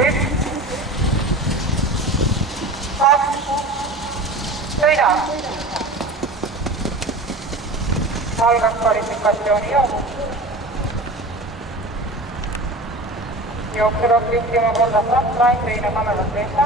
üks, kaks, sõida. Algas kvalifikatsiooni jook. Jooksevad liikima korda frontline, teine kamerat teista.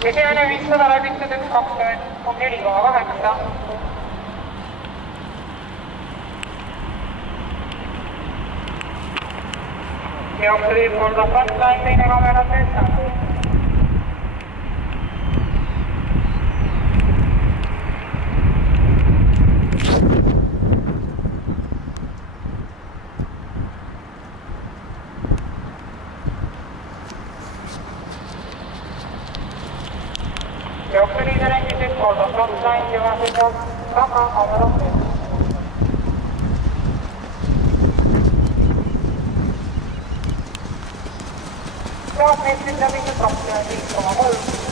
Esimene 500 läbitud 1.20.4,8. Jookseviib korda frontline, teine kamera teesta. Jookseliider endiselt korda frontline ja sõidab taga kamera teesta. Meetrid läbitud 25,3.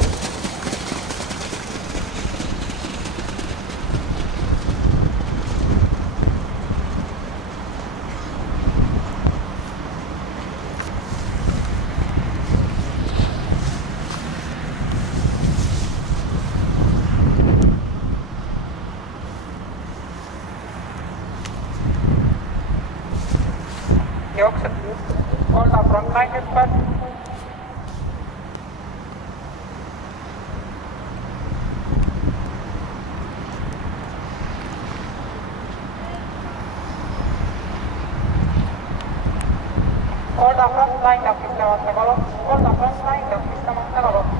Jookseb korda frontline hüppad. Korda frontline takistamata kalu.